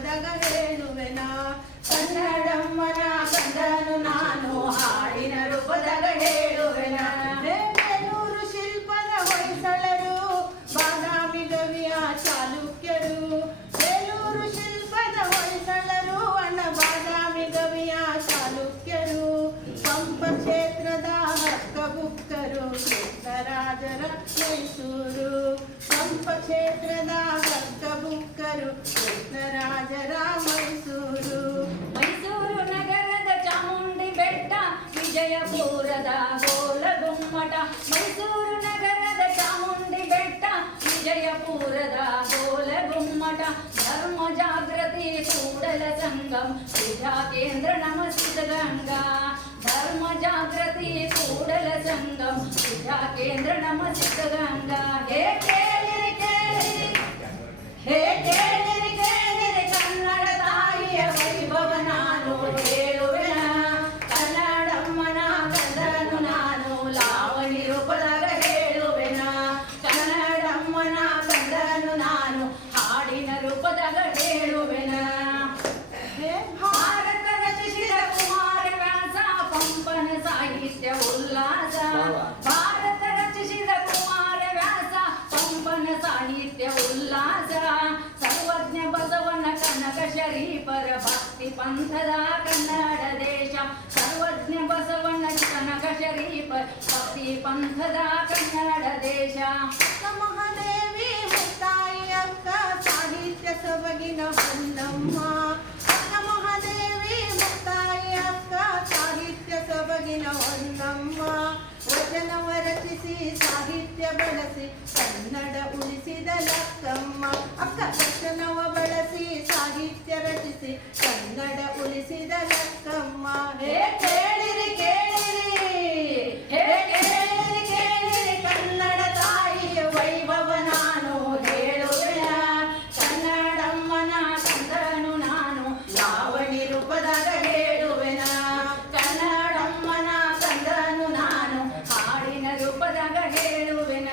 ರೂಪದಾಗ ಹೇಳುವೆನ ಕನ್ನಡಮ್ಮನ ಕಂದನು ನಾನು ಹಾಡಿನ ರೂಪದಾಗ ಹೇಳುವೆನ ಬೇಲೂರು ಶಿಲ್ಪದ ಹೊಯ್ಸಳರು ಬಾದಾಮಿ ಗವಿಯ ಚಾಲುಕ್ಯರು ಬೇಲೂರು ಶಿಲ್ಪದ ಹೊಯ್ಸಳರು ಅಣ್ಣ ಬಾದಾಮಿ ಗವಿಯ ಚಾಲುಕ್ಯರು ಪಂಪ ಕ್ಷೇತ್ರದ ಹಕ್ಕಬುಕ್ಕರು ಕೃಷ್ಣರಾಜರ ಮೈಸೂರು ಪಂಪ ಕ್ಷೇತ್ರದ ಹಕ್ಕಬುಕ್ಕರು ಕೃಷ್ಣರಾಜರ ಮೈಸೂರು ಮೈಸೂರು ನಗರದ ಚಾಮುಂಡಿ ಬೆಟ್ಟ ವಿಜಯಪುರದ ಗೋಲಗುಮ್ಮಟ ಮೈಸೂರು ನಗರದ ಚಾಮುಂಡಿ ಬೆಟ್ಟ ವಿಜಯಪುರದ ಗೋಲಗುಮ್ಮಟ ಧರ್ಮ ಜಾಗೃತಿ ಕೂಡಲ ಸಂಗಮ್ ಪೂಜಾ ಕೇಂದ್ರ ನಮಸ್ಕೃತ ಗಂಗಾ ಧರ್ಮ ಜಾಗೃತಿ ಕೂಡಲ ಸಂಗಮ್ ಪೂಜಾ ಕೇಂದ್ರ ನಮಸ್ಕೃತ ಗಂಗಾ ಹೇ ಕೇಳಿರಿ ಕೇಳಿರಿ ಹೇ ಕೇಳಿರಿ ಕೇಳಿರಿ ಕನ್ನಡ ತಾಯಿಯ ವೈಭವ ನಾನು ಹೇಳುವೆನ ಕನ್ನಡಮ್ಮನ ಕಂದನು ನಾನು ಲಾವಣಿ ರೂಪದಾಗ ಹೇಳುವೆನ ಕನ್ನಡಮ್ಮನ ಕಂದನು ನಾನು ಹಾಡಿನ ರೂಪದಾಗ ಹೇಳುವೆನ ಭಾರತ ರಚಿಸಿದ ಕುಮಾರ ವ್ಯಾಸ ಪಂಪನ ಸಾಹಿತ್ಯ ಉಲ್ಲಾಸ ಭಾರತ ರಚಿಸಿದ ಕುಮಾರ ವ್ಯಾಸ ಪಂಪನ ಸಾಹಿತ್ಯ ಉಲ್ಲಾಸ ಸರ್ವಜ್ಞ ಬಸವನ ಕನಕ ಶರೀಫರ ಭಕ್ತಿ ಪಂಥದ ಕನ್ನಡ ದೇಶ ಸರ್ವಜ್ಞ ಬಸವನ ಕನಕ ಶರೀಫರ ಭಕ್ತಿ ಪಂಥದ ಕನ್ನಡ ದೇಶ ಮಹಾದೇವಿ ಮುತ್ತಾಯಿ ಅಕ್ಕ ಸಾಹಿತ್ಯ ಸೊಬಗಿನ ಹೊನ್ನಮ್ಮ ಮಹಾದೇವಿ ಮುತ್ತಾಯಿ ಅಕ್ಕ ಸಾಹಿತ್ಯ ಸೊಬಗಿನ ಹೊನ್ನಮ್ಮ ವಚನವ ರಚಿಸಿ ಸಾಹಿತ್ಯ ಬಳಸಿ ಕನ್ನಡ ಉಳಿಸಿದ ಲಕ್ಕಮ್ಮ ಅಕ್ಕ ವಚನವ ಬಳಸಿ ಸಾಹಿತ್ಯ ರಚಿಸಿ ಕನ್ನಡ ಉಳಿಸಿದ ಲಕ್ಕಮ್ಮ ಹೇ ಕೇಳಿರಿ ಕೇಳಿರಿ ಹೇ ಕೇಳಿರಿ ಕೇಳಿರಿ ಕನ್ನಡ ತಾಯಿಯ ವೈಭವ ನಾನು ಹೇಳುವೆನ ಕನ್ನಡಮ್ಮನ ಕಂದನು ನಾನು ಲಾವಣಿ ರೂಪದಾಗ ಹೇಳುವೆನ ಕನ್ನಡಮ್ಮನ ಕಂದನು ನಾನು ಹಾಡಿನ ರೂಪದಾಗ ಹೇಳುವೆನ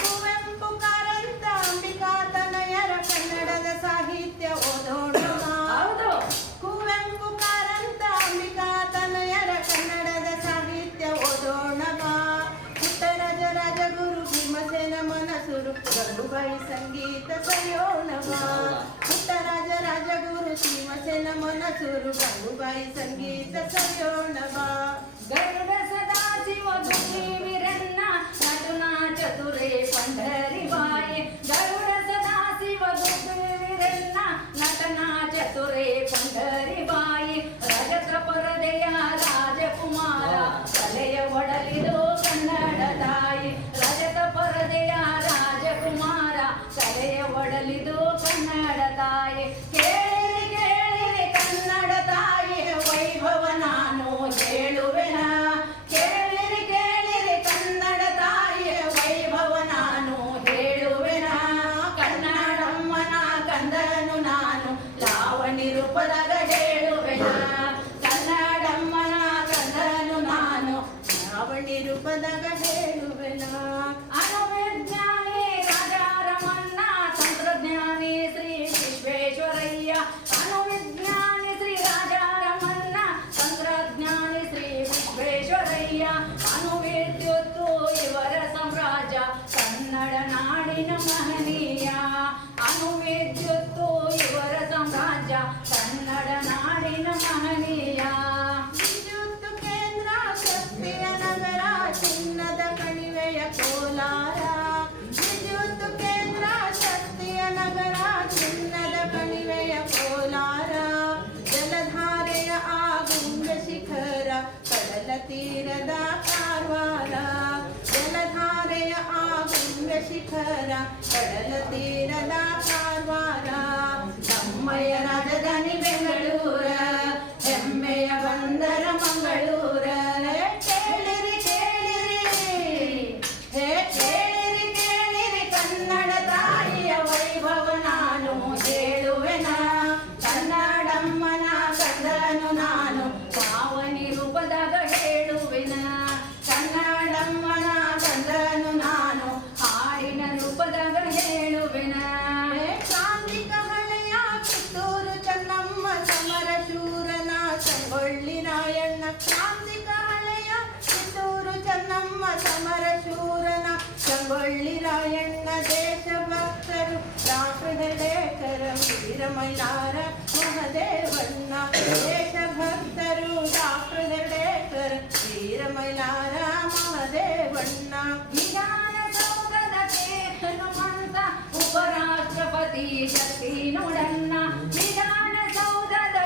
ಕುವೆಂಪು ಕಾರಂತ ಅಂಬಿಕಾ ತನಯರ ಕನ್ನಡದ ಸಾಹಿತ್ಯ ಓದೋಣ ಹೌದು ಕುವೆಂಪು ಕಾರಂತ ಅಂಬಿಕಾ ತನಯರ ಕನ್ನಡದ ಸಾಹಿತ್ಯ ಓದೋಣ ಬಾ ಪುಟ್ಟರಾಜ ರಾಜಗುರು ಭೀಮಸೇನ ಮನಸೂರು ಗಂಗೂಬಾಯಿ ಸಂಗೀತ ಸರಿಯೋಣ ಬಾ ಪುಟ್ಟರಾಜ ರಾಜಗುರು ಭೀಮಸೇನ ಮನಸೂರು ಗಂಗೂಬಾಯಿ ಸಂಗೀತ ಸರಿಯೋಣ ಬಾ ಗರುಡ ಸದಾಶಿವ ದುಃಖಿ ವೀರಣ್ಣ ನಟುನ ಚತುರೇ ಪಂಢರಿ ಬಾಯಿ ಗರುಡ ಸದಾಶಿವ ದುಃಖಿ ವೀರಣ್ಣ ನಟನ ಚತುರೇ ಪಂಢರಿ ಬಾಯಿ ರಜತ ಪರದೆಯ ರಾಜಕುಮಾರ ಕಲೆಯ ಒಡಲಿದು ಕನ್ನಡ ತಾಯಿ ರಜತ ಪರದೆಯ ರಾಜಕುಮಾರ ಕಲೆಯ ಒಡಲಿದು ಕನ್ನಡ ತಾಯಿ ಕೇಳಿರಿ ಕೇಳಿರಿ ಕನ್ನಡ ತಾಯಿಯ ವೈಭವ ನಾನು ಹೇಳುವೆನ ಕೇಳಿರಿ ಕೇಳಿರಿ ಕನ್ನಡ ತಾಯಿಯ ವೈಭವ ನಾನು ಹೇಳುವೆನ ಕನ್ನಡಮ್ಮನ ಕಂದನು ನಾನು ಲಾವಣಿ ರೂಪದಾಗ ಹೇಳುವೆನ ಕನ್ನಡಮ್ಮನ ಕಂದನು ನಾನು ಲಾವಣಿ ರೂಪದಾಗ ಹೇಳುವೆನ ಅನುವಿಜ್ಞಾನಿ ರಾಜಾರಮನ್ನ ತಂತ್ರಜ್ಞಾನಿ ಶ್ರೀ ವಿಶ್ವೇಶ್ವರಯ್ಯ ಅನುವಿಜ್ಞಾನಿ ಶ್ರೀ ರಾಜಾರಮನ್ನ ತಂತ್ರಜ್ಞಾನಿ ಶ್ರೀ ವಿಶ್ವೇಶ್ವರಯ್ಯ ಅಣುವಿದ್ಯುತ್ತು ಇವರ ಸಾಮ್ರಾಜ್ಯ ಕನ್ನಡ ನಾಡಿನ ಮಹನೀಯ ಅಣುವಿದ್ಯುತ್ತು ಇವರ ಸಾಮ್ರಾಜ್ಯ ಕನ್ನಡ ನಾಡಿನ ಮಹನೀಯ ವಿದ್ಯುತ್ ಕೇಂದ್ರ ಶಕ್ತಿಯ ನಗರ ಚಿನ್ನದ ಕಣಿವೆಯ ಕೋಲಾರ ವಿದ್ಯುತ್ ಕೇಂದ್ರ ಶಕ್ತಿಯ ನಗರ ಚಿನ್ನದ ಕಣಿವೆಯ ಕೋಲಾರ ಜಲಧಾರೆಯ ಆಗುಂಬ ಶಿಖರ ಕಡಲ ತೀರದ ಕಾರವಾರ ಜಲಧಾರೆಯ ಆಗುಂಬ ಶಿಖರ ಕಡಲ ತೀರದ ಕಾರವಾರ ನಮ್ಮಯ ರಾಜಧಾನಿ ಬೆಂಗಳೂರ ಹೆಮ್ಮೆಯ ಬಂದರ ಮಂಗಳೂರ ಕೇಳಿರಿ ಕೇಳಿರಿ ಹೇ ಕೇಳಿರಿ ಕೇಳಿರಿ ಕನ್ನಡ ತಾಯಿಯ ವೈಭವ ನಾನು ಹೇಳುವೆನ ಕನ್ನಡಮ್ಮನ ಕಂದನು ನಾನು ಪಾವನಿ ರೂಪದಾಗ ಹೇಳುವೆನ ಸಮರ ಶೂರನ ಸಂಗೊಳ್ಳಿ ರಾಯಣ್ಣ ದೇಶಭಕ್ತರು ಡಾಕ್ಟರ್ ವೀರ ಮೈಲಾರ ಮಹದೇವಣ್ಣ ದೇಶಭಕ್ತರು ಡಾಕ್ಟರ್ ವೀರ ಮೈಲಾರ ಮಹದೇವಣ್ಣ ವಿಧಾನಸೌಧದ ಹನುಮಂತ ಉಪರಾಷ್ಟ್ರಪತಿ ಶಕ್ತಿ ನುಡಣ್ಣ ವಿಧಾನಸೌಧದ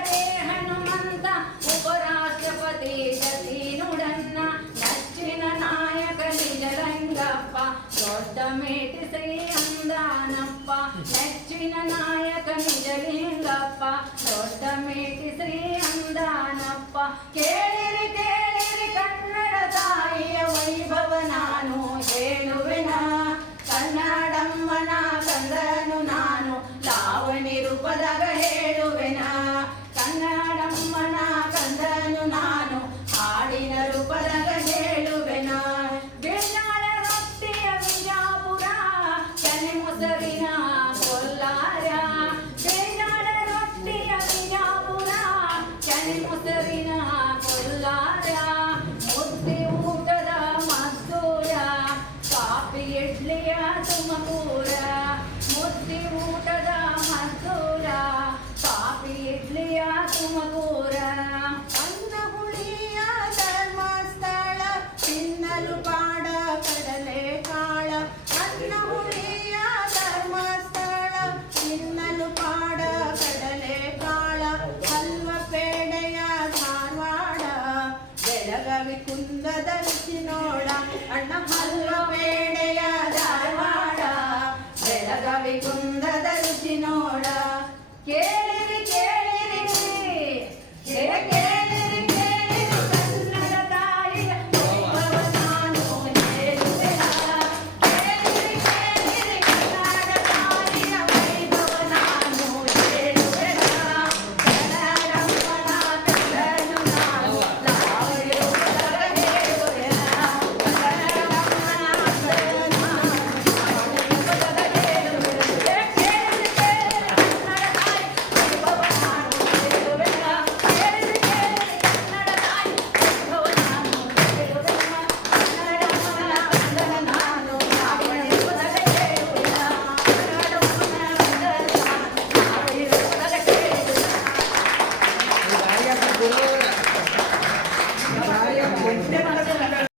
ಹನುಮಂತ ಉಪರಾಷ್ಟ್ರಪತಿ ಶಕ್ತಿ ನುಡಣ್ಣ ನಚ್ಚಿನ ನಾಯಕ ನಿಜರಂಗಪ್ಪ ದೊಡ್ಡ ಮೇಟಿ ಶ್ರೀ ಅಂದಾನಪ್ಪ ನೆಚ್ಚಿನ ನಾಯಕ ನಿಜಲಿಂಗಪ್ಪ ದೊಡ್ಡ ಮೇಟಿ ಶ್ರೀ ಅಂದಾನಪ್ಪ ಕೇಳಿರಿ ಕೇಳಿರಿ ಕನ್ನಡ ತಾಯಿಯ ವೈಭವ ನಾನು ಹೇಳುವೆನ ಕನ್ನಡಮ್ಮನ ಕಂದನು ನಾನು ಲಾವಣಿ ರೂಪದಾಗ ಹೇಳುವೆನ ಕನ್ನಡಮ್ಮನ ಕಂದನು ನಾನು ಹಾಡಿನ ರೂಪದಾಗ ಹೇಳುವೆನ ಬಿಳ್ಳಾಳ ರೊಟ್ಟಿಯ ಬಿಜಾಪುರ ಕೆನೆ ಮೊಸರಿನ ಕೊಲ್ಲಾರ ಬಿಳ್ಳಾಳ ರೊಟ್ಟಿಯ ಬಿಜಾಪುರ ಕೆನೆ ಮೊಸರಿನ ಕೊಲ್ಲಾರ ಮುದ್ದೆ ಊಟದ ಮದ್ದೂರ ಕಾಫಿ ಇಡ್ಲಿಯ ತುಮಕೂರ ಮುದ್ದೆ ಊಟದ ಮದ್ದೂರ ಕಾಫಿ ಇಡ್ಲಿಯ ತುಮಕೂರ ಅನ್ನ ಹುಳಿಯ ಧರ್ಮಸ್ಥಳ ತಿನ್ನಲು ಪಾಡ ಕಡಲೆ ಕಾಳ ಅನ್ನ ಹುಳಿಯ ಧರ್ಮಸ್ಥಳ ತಿನ್ನಲು ಪಾಡ ಕಡಲೆ ಕಾಳ ಹಲ್ವ ಪೇಡೆಯ ಧಾರವಾಡ ಬೆಳಗಾವಿ ಕುಂದದ ರುಚಿ ನೋಡ ಅಣ್ಣ ಹಲ್ವ ಪೇಡೆಯ ಧಾರವಾಡ ಬೆಳಗಾವಿ ಕುಂದದ ರುಚಿ ನೋಡ ಕೇಳಿ